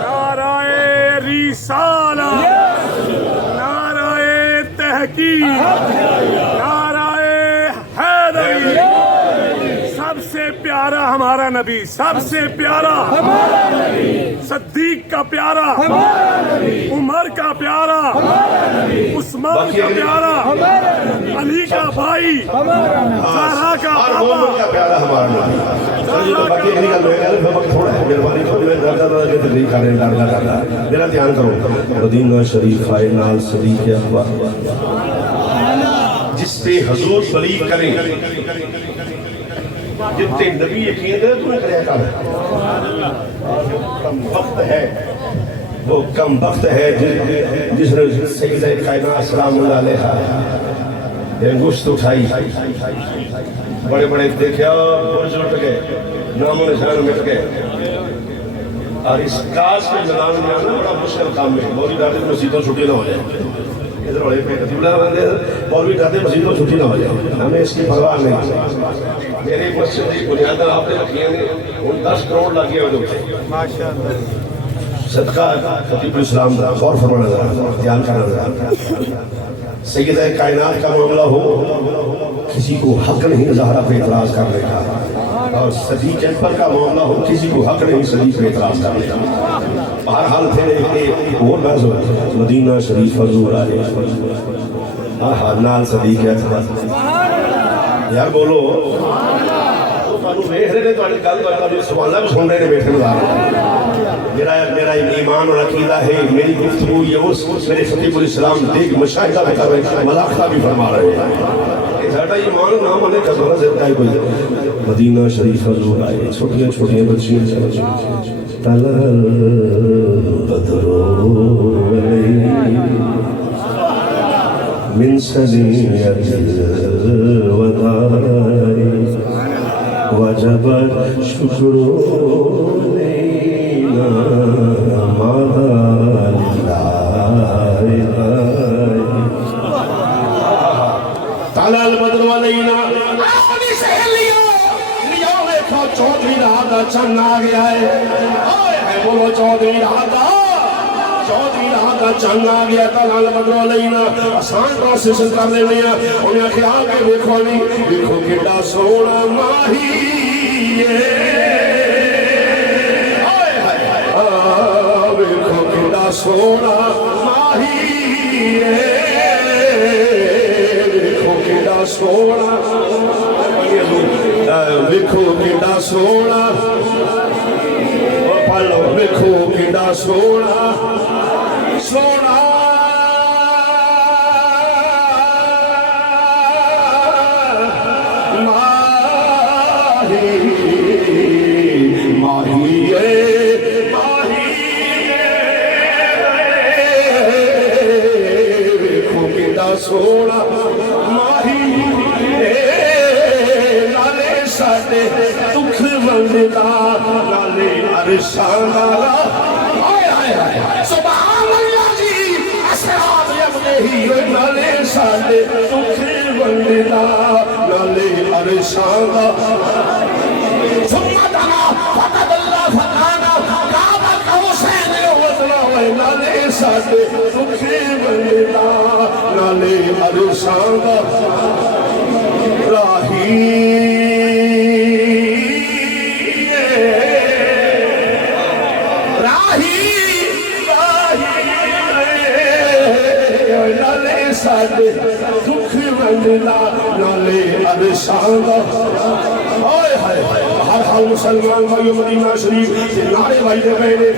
نعرہ رسالہ، نعرہ تحقیق، نعرہ حیدری. سب سے پیارا ہمارا نبی، سب سے پیارا ہمارا نبی، صدیق کا پیارا ہمارا نبی، عمر کا پیارا ہمارا نبی، عثمان کا پیارا ہمارا نبی، علی کا بھائی ہمارا نبی، زہرا کا کا پیارا ہمارا نبی. میرا دھیان کرو مدینہ شریف آئے نال صدیق اکبر جس پہ حضور بلیغ کریں جتنے نبی یقین دے تو کرے کام کم وقت ہے وہ کم وقت ہے جس نے سیدہ کائنات سلام اللہ علیہ انگشت اٹھائی بڑے بڑے دیکھا برج اٹھ گئے نام و نشان مٹ گئے اور اس کاش کے میدان میں آنا بڑا مشکل کام ہے. مولوی ڈاکٹر کی مسجدوں چھٹی نہ ہو جائے ادھر والے پہ قبلہ بندے مولوی ڈاکٹر مسجدوں چھٹی نہ ہو جائے ہمیں اس کی پرواہ نہیں. میری مسجد کی بنیادیں آپ نے رکھی ہیں ان 10 کروڑ لگ گئے ہوئے صدقہ خطیب الاسلام دا غور فرمانا ذرا دھیان کرنا ذرا. سیدہ کائنات کا معاملہ ہو کسی کو حق نہیں زہرا پہ اعتراض کرنے کا اور صدیق اکبر کا معاملہ ہو کسی کو حق نہیں صدیق پہ اعتراض کرنے کا. بہرحال پھر وہ نازو مدینہ شریف حضور آئے نال صدیق اکبر یار بولو میرا ایمان اور عقیدہ ہے. میری گفتگو یہ میرے خطیب الاسلام دیکھ مشاہدہ بھی کر رہے ہیں ملاحظہ بھی فرما رہے ہیں. زیادہ ایمان نام ہونے کا ضرورت زیادہ ہے کوئی. مدینہ شریف حضور آئے چھوٹیاں چھوٹیاں بچیاں طلال بدرو من سنیت الوداع وجب شکر لینا ماذا للہ طلع البدر علینا اپنی سہیلیوں لیوں دیکھو چودھری رات کا چن آ گیا ہے. بولو چودھری رات کا چن آ گیا. طلع البدر علینا آسان پروسیسن کر لینے ہیں. انہیں خیال کے دیکھو نہیں دیکھو کیڈا سونا ماہی دیکھو کیڈا سونا ماہی دیکھو کیڈا سونا دیکھو کیڈا سونا پلو دیکھو کیڈا سونا سونا سونا ماہی نالے ساڈے دکھ ونڈدا نالے عرشاں دا سبحان اللہ جی اسرار یمنہی نالے ساڈے دکھ ونڈدا نالے عرشاں دا ثم دنا فقد اللہ فتانا کعبہ قوسین وزنا نالے ساڈے دکھ ونڈدا نالے عرشاں دا راہی نالے ساڈے دکھ ونڈدا نالے عرشاں دا. ہر حال مسلمان بھائیو مدینہ شریف سے نعرے بھائی دے پہنے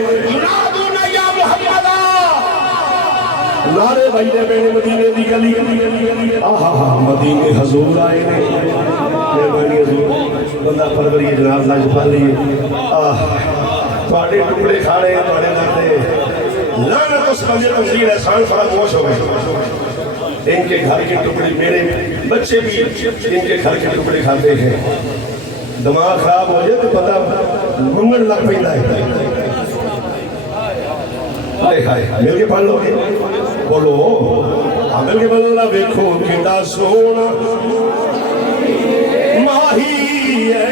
نعرے بھائیے میرے مدینے دی گلی مدینے حضور آئے نے مہربانی حضور بندہ پروری جناب لاج پا لیے تھوڑے ٹکڑے کھاڑے تھوڑے لگتے لعنت اس بندے تنظیر احسان فراموش ہو گئے ان کے گھر کے ٹکڑے میرے بچے بھی ان کے گھر کے ٹکڑے کھاتے ہیں دماغ خراب ہو جائے تو پتہ منگن لگ پہندا ہے مل کے پڑھ لو بولو مل کے بولو نا ویکھو کنڈا سونا ماہی ہے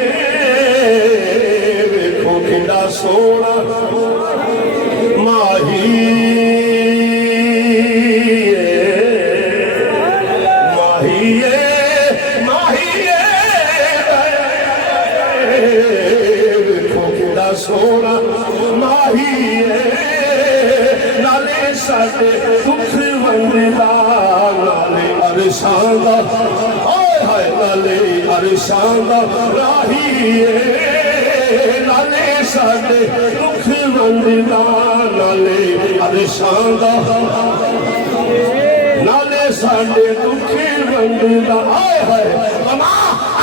ویکھو کنڈا سونا ماہی سونا ماہی نالے ساڈے دکھ ونڈدا نالے عرشاں دا ہائے ہائے نالے عرشاں دا راہی نالے ساڈے دکھ ونڈدا نالے عرشاں دا نالے ساڈے دکھ ونڈدا ہائے ہائے وما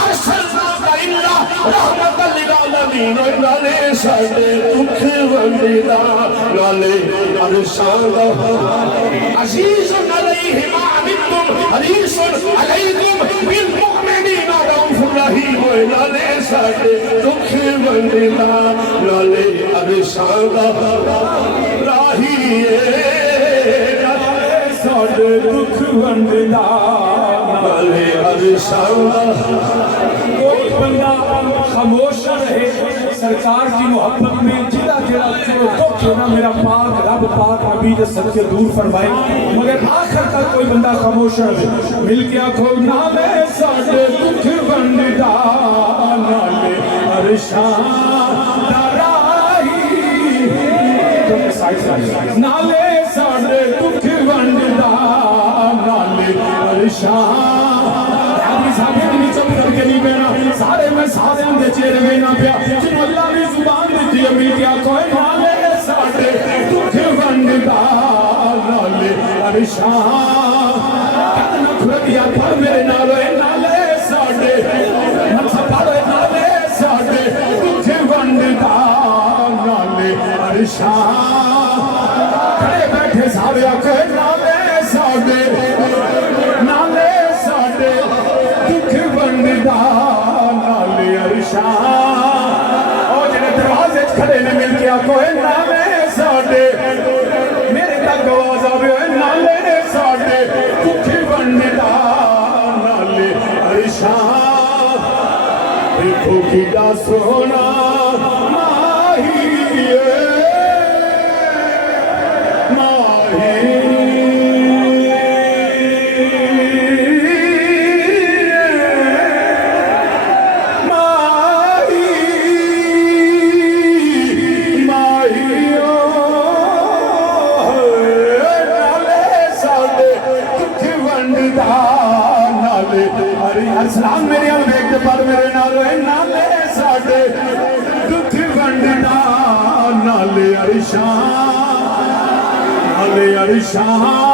ارسلناک الا رحمۃ للعالمین نالے ساڈے دکھ ونڈدا نالے عرشاں دا عزیز علیہ ما عنتم حریص علیکم بالمؤمنین رؤوف رحیم نالے ساڈے دکھ ونڈدا نالے عرشاں دا راہی ساڈے دکھ ونڈدا نالے عرشاں دا کوئی بندہ خاموش نہ رہے سرکار کی محبت میں جدا جدا دکھ ہونا میرا پاک رب پاک نبی کے سب سے دور فرمائے مگر آخر تک کوئی بندہ خاموش نہ رہے مل کے آکھو نالے ساڈے دکھ ونڈدا نالے عرشاں دا راہی نالے ساڈے دکھ ونڈدا نالے عرشاں سارے میں سارے اندے چہرے میں نہ پیا جن اللہ نے زبان دیتی ہے مل کیا کوئی نالے ساڈے دکھ ونڈدا نالے عرشاں کتنا کھڑیا پڑھ میرے نالے نالے ساڈے منصب پڑھے نالے ساڈے دکھ ونڈدا نالے عرشاں کھڑے بیٹھے سارے آکھے نالے ساڈے نالے ساڈے دکھ ونڈدا نالے عرشاں او جڑے دروازے کھڑے نے مل کے آکھو نالے ساڈے میرے تک آواز آوے نالے ساڈے دکھ ونڈدا نالے عرشاں دیکھو کیڈا سونا ماہی سلام میرے بیگ پر میرے نالے نالے ساڈے دکھ ونڈدا نالے عرشاں نالے عرشاں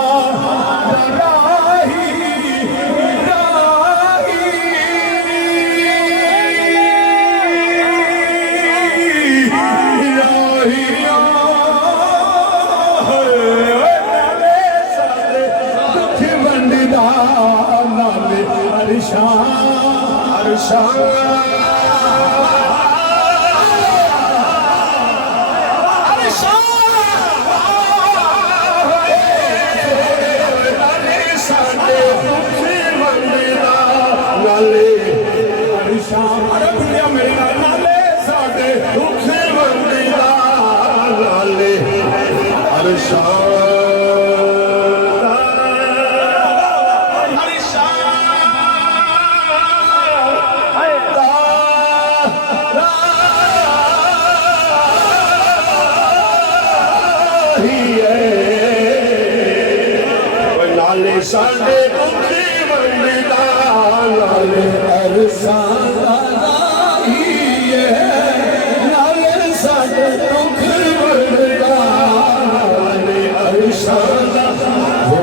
راہی ساڈے دکھ ونڈدا نالے عرشاں دا راہی نالے ساڈے دکھ ونڈدا نالے عرشاں دا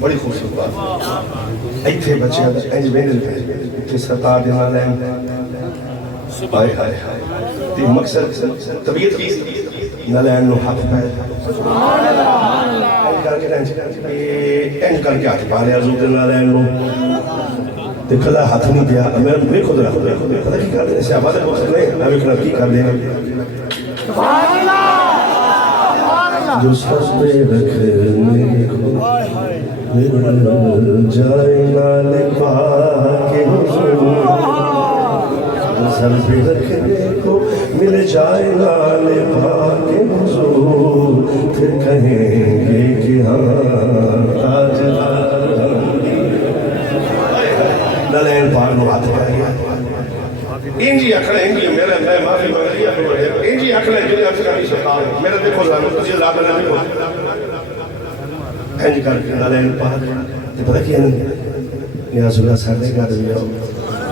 بڑی خوبصورت بات ایتھے بچے انج ویندے پے تے سرکار دے نال ہیں ہائے ہائے تے مقصد طبیعت کی نالین نو ہاتھ پائے سبحان اللہ کر کے ہاتھ پا لیا حضور دے نالین نو تے کلا ہاتھ نہیں دیا میں خود رکھ دیا پتہ کی کر دے صحابہ دے بہت نہیں میں ویکھنا کی کر دینا سبحان اللہ جو سر پہ رکھنے کو مل جائے نال پاک حضور سر پہ رکھنے کو مل جائے نال پاک حضور پھر کہیں گے کہ ہاں تاجدار نالین پاک نو ہاتھ کر گیا انجی اکھڑے انجی میرے میں معافی مانگ لیا انجی اکھڑے جنہیں افغانی سرکار میرے دیکھو زانو تجھے لابا نہ دیکھو انج کر کے نالین پاک تے پتہ کیا نہیں نیاز اللہ سارے گھر بھی آؤ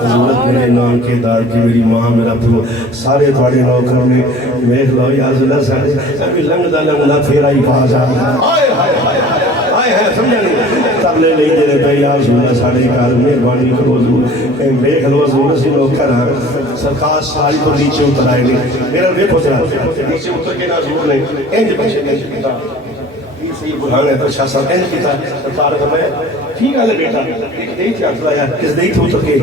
حضورت میرے نام کے دار کی میری ماں میرا پھو سارے تھوڑے نوکروں نے میرے لو نیاز اللہ سارے ابھی لنگ دا لنگ نہ پھیرا ہی پا جا آئے ہائے ہائے آئے ہیں سمجھا نہیں تب لے نہیں دے رہے پہ یا رسول اللہ سارے کار مہربانی کرو حضور میرے لو حضور سے نوکر ہیں سرکار ساری تو نیچے اتر آئے نہیں میرا دیکھو جا نیچے اتر کے نہ حضور نے انج بچے نہیں کیتا یہ بلان ہے تو شاہ صاحب انج کیتا سرکار کا میں ٹھیک ہے بیٹا ایک دئی تھی ہاتھ لایا کس دئی تھی اتر کے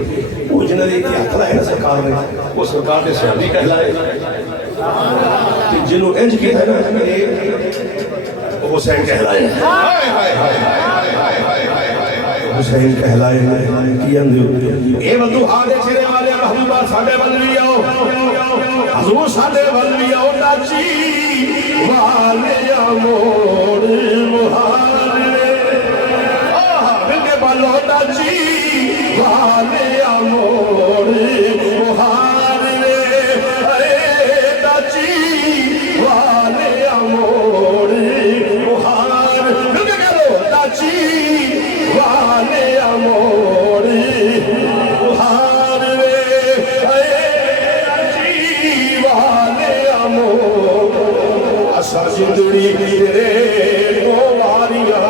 وہ جنہ دئی تھی ہاتھ لایا نا سرکار نے وہ سرکار نے صحابی کہلائے جنہوں انج کیتا ہے نا حسین کہلائے حسین کہلائے کی اندھو اے بدو آدھے چھرے والے محبوبہ ساڑھے والوی آؤ حضور ساڑھے والوی آؤ ناچی والے آمور محارے مل کے بالو ناچی والے آمور محارے اے ناچی والے آمور محارے مل کے کہلو ناچی والے امور محارے اے ناچی والے امور اسا زندگی تیرے نواریاں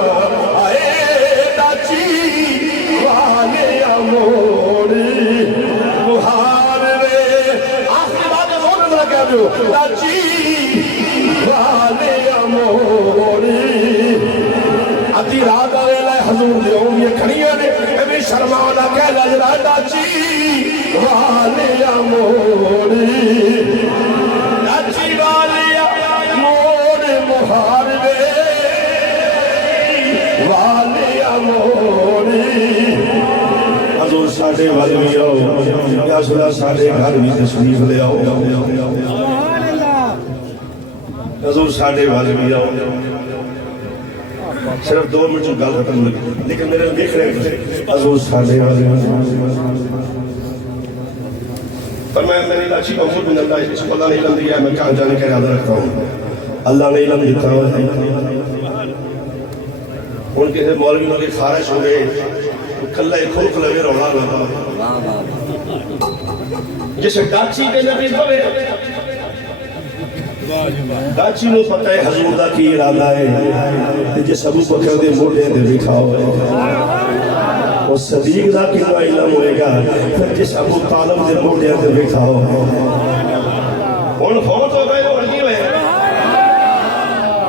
اے ناچی والے امور محارے آخری بات بہت نظر کہہ دو ناچی والے امور ادھی رات آئے لائے حضور دے ہوں یہ کھڑیاں نے امی شرمانا کہہ لجرہ ناچی والے امور ناچی والے امور محاربے والے امور حضور ساڑھے والوی آؤ یا صلح ساڑھے گھر بھی تشریف لے آؤ حضور ساڑھے والوی آؤ صرف 2 منٹ جو گل ختم ہوئی لیکن میرے دیکھ رہے ہیں حضور ساڑھے والے فرمایا میں نے لاچی محمود بن اللہ اس کو اللہ نے علم دیا ہے میں کہاں جانے کا ارادہ رکھتا ہوں اللہ نے علم دیتا ہوں ان کے مولوی لوگ خارش ہو گئے کلہ کھلک لگے روڑا لگا جسے ڈاچی کے نبی بولے ڈاچی نو پتہ ہے حضور دا کی ارادہ ہے جس ابو بکر دے موڑے دے بٹھا ہوئے اور صدیق دا کی علم ہوئے گا پھر جس ابو طالب دے موڑے دے بٹھا ہوئے ان فوت ہو گئے وہ رجی ہوئے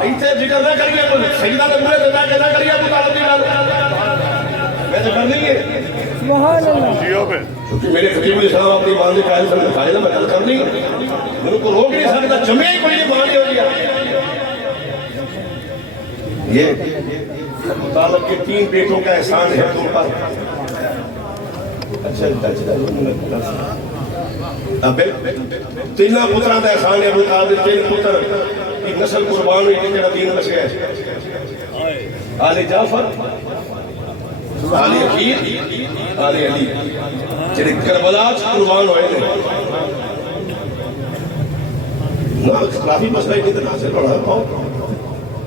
ایسے ذکر نہ کریے سیدہ نے مرے دے نہ کریے ابو طالب دی بات میں تو کرنی ہے سبحان اللہ کیونکہ میرے خطیب علیہ السلام اپنی مان دے قائل سمجھے قائل میں کل کرنی میرے کو روک نہیں سکتا جمعے ہی کوئی مانی ہو گیا یہ طالب کے 3 بیٹوں کا احسان ہے تم پر اچھا تینہ پترہ دا احسان ہے ابو طالب 3 پتر کی نسل قربان ہوئی جنہا دین بس گئے آل جعفر آل عقیر آل علی جنہیں کربلا قربان ہوئے نے نا کافی مسئلہ ہی نہیں سے پڑھا پاؤ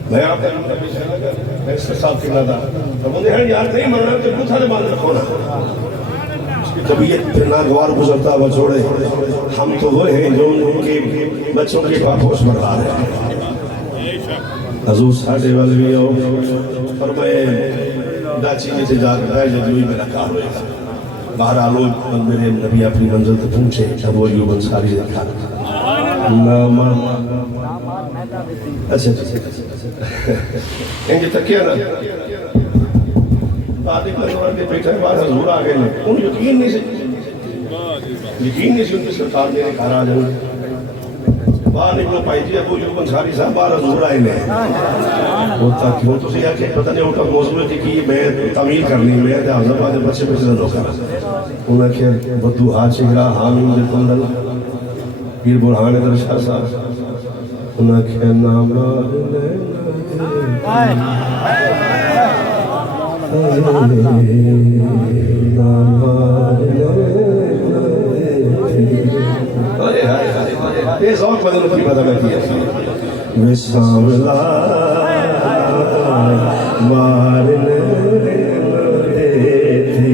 میں آپ میں اس کے ساتھ کرنا تھا تو بندے ہیں یار نہیں مرنا تو کچھ ہر بات رکھو نا طبیعت پھر ناگوار گزرتا ہوا چھوڑے ہم تو وہ ہیں جو ان کے بچوں کے پاپوس بڑھا رہے ہیں حضور ساڑھے والے بھی ہو فرمائے گاچی جیسے جا کر بیٹھ جاتی ہوئی میرا کار ہوئے گا. بہرحال وہ میرے نبی اپنی منزل تک پہنچے. ابو ایوب انصاری نے کہا اچھا انجھے تکیا نا باتیں کرنے والے بیٹھے بعد حضور آ گئے. ان یقین نہیں سی ان کی سرکار میرے گھر آ جائیں. باہر نکلو پائی جی ابو ایوب انصاری صاحب باہر حضور آئے نے. ہوتا کیوں تو سے آکے پتہ نہیں ہوتا موضوع ہے کہ میں تعمیر کرنی میں حضرت بعد بچے بچے نہ کر. انہوں نے کہا بدو ہاتھ شگرا حامیم دے کندل پیر برہان در شاہ صاحب. انہوں نے کہا نامار یہ ذوق بدل کی پتہ میں کیا وساملا مارنے تھی.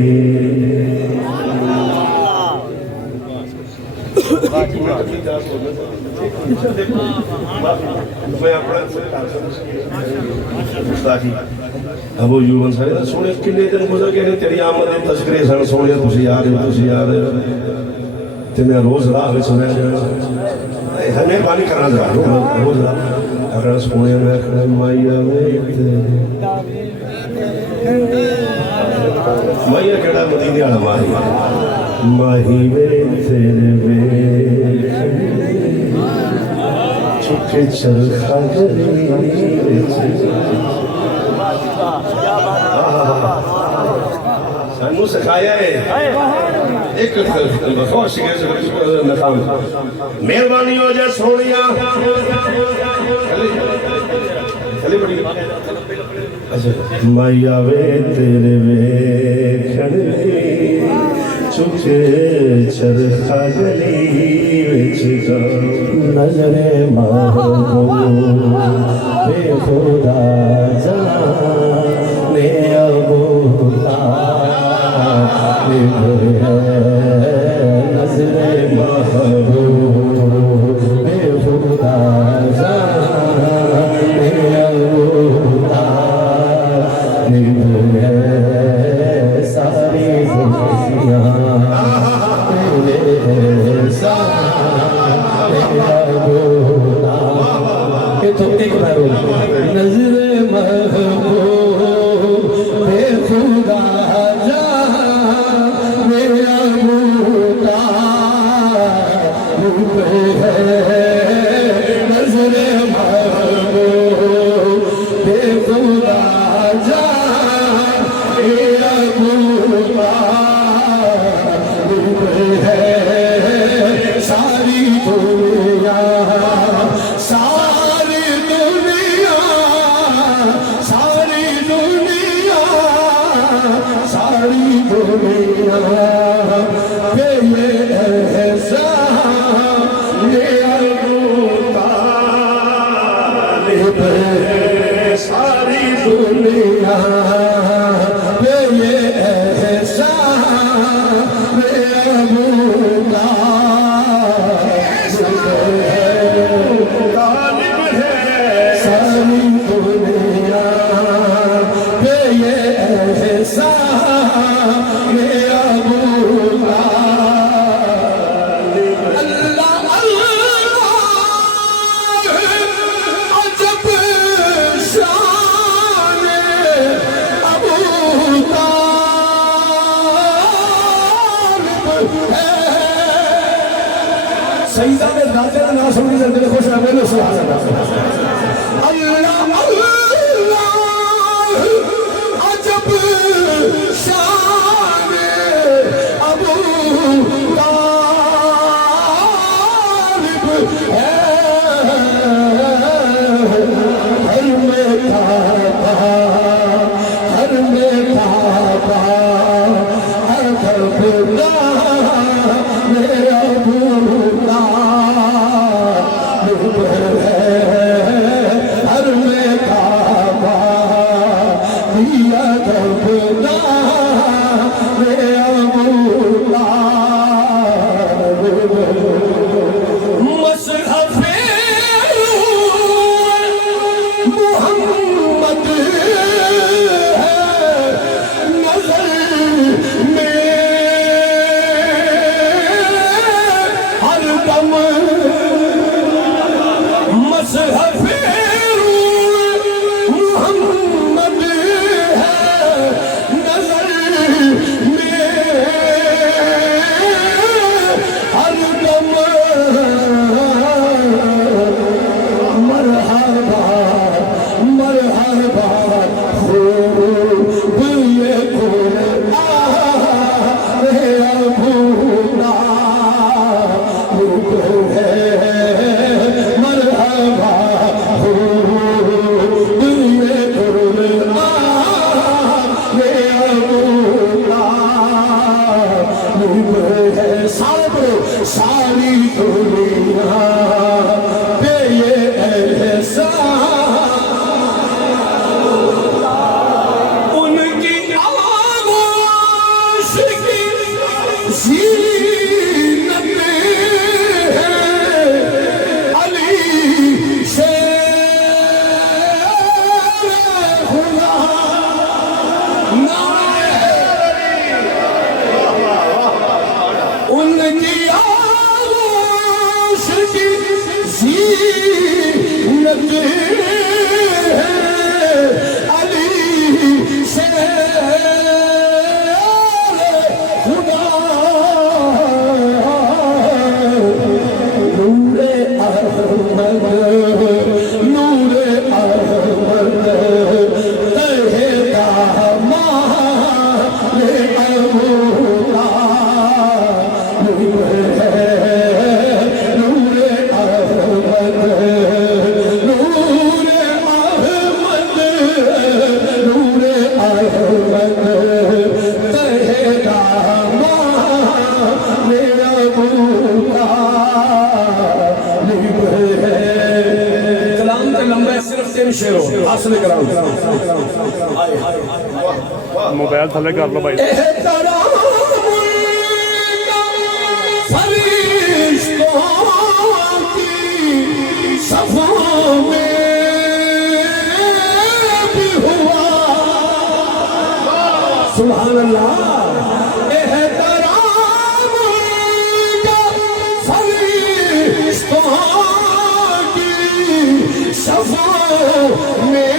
ابو ایوب انصاری نے سونے کنے دن گزر گئے تیری آمد تذکرے سن سونے تسی آ رہے تے میں روز راہ وچ میں ہمیں پانی کرنا ذرا روز راہ اگر سونے میں کھڑا مائیا مائیا کہڑا مدینے والا ماہی میں تیرے میں چکے چرخا گلی سانو سکھایا ہے ایک بخوش کے نظام مہربانی ہو جائے سونیا مائیا وے تیرے ویکھن چکے چرخا گلی وچ نظر محبوب بے خدا جانے ابو طالب ہے. نظر محبوب بے خدا جانے ابو طالب ہے. ساری دنیا نظر محبوب بے خدا جان میرا بوتا ہے. نظر محبوب بے خدا جان میرا بوتا ہے. ساری دنیا سیدہ میں داتے کا نام سنی جاتے ہیں خوش رہے میں سبحان اللہ. اللہ اللہ عجب شان ابو طالب ہے. ہر میں پاپا ہر میں پاپا ہر خدا میرا بولا ہر ساری دنیا پہ یہ احسان ان کی آغوش کی زینت ہے علی شیر خدا ان کی آغوش کی زینت ہے علی شیر خدا نور احمد نور احمد تہے دامان ابولا کلام کا لمبا ہے صرف 3 شعروں حاصل کراؤں موبائل تھلے کر لو بھائی احترام فرشتوں کی صفوں میں بھی ہوا سبحان اللہ احترام کا فرشتوں کی صفوں میں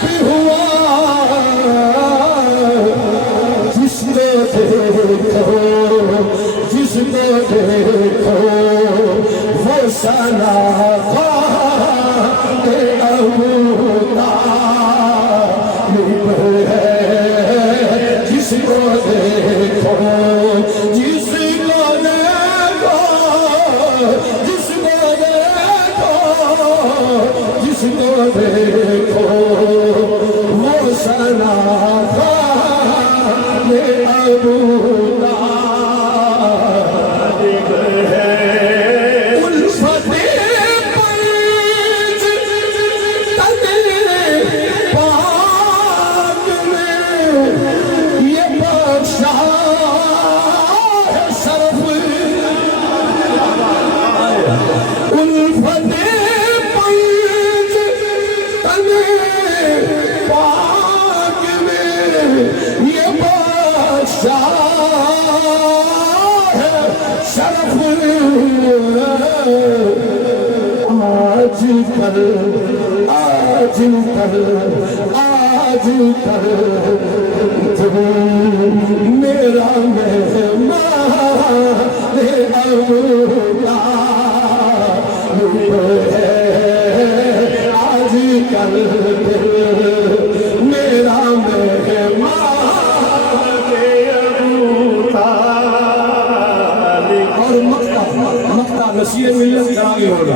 بھی ہوا جس کو دیکھو جس کو دیکھو وہ ثنا خواہ ابو طالب ہے جس کو دیکھو جس کو دیکھو جس کو دیکھو جس کو دیکھو وہ ثنا خواہ ابو طالب ہے الفت پنج تنے پاک میں یہ بخشا ہے شرف الفت پنج تنے پاک میں یہ بخشا ہے شرف آج کل آج کل آج کل تم میرا مہمان اولا ہے آج کل میرا مہمان اور مقطع نصیر ملت کا آگے ہوگا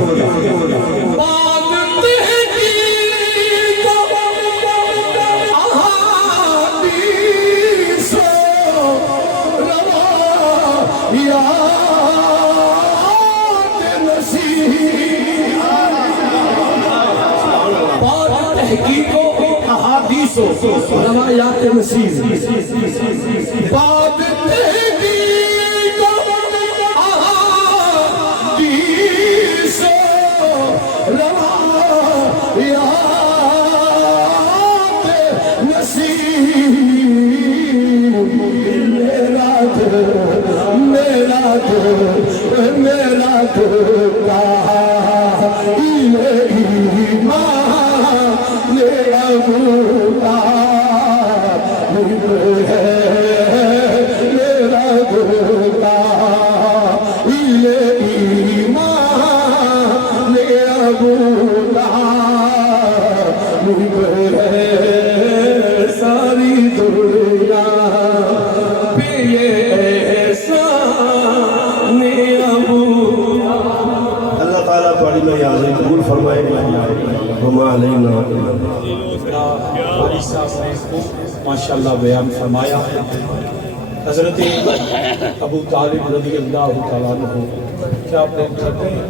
تحقیقوں احادیثوں روایات نصیر باب تحقیقوں احادیثوں روایات نصیر میرا دل میرا دل کا ابو طالب ہے میرا دھوکا یہ ایمان ابو مجھ ہے ساری دنیا پیے احسان ابو. اللہ تعالیٰ تھوڑی میں یاد قبول فرمائے وما علینا. قاری صاحب نے ماشاءاللہ بیان فرمایا. حضرت ابو طالب رضی اللہ تعالیٰ عنہ کیا آپ نے کرتے ہیں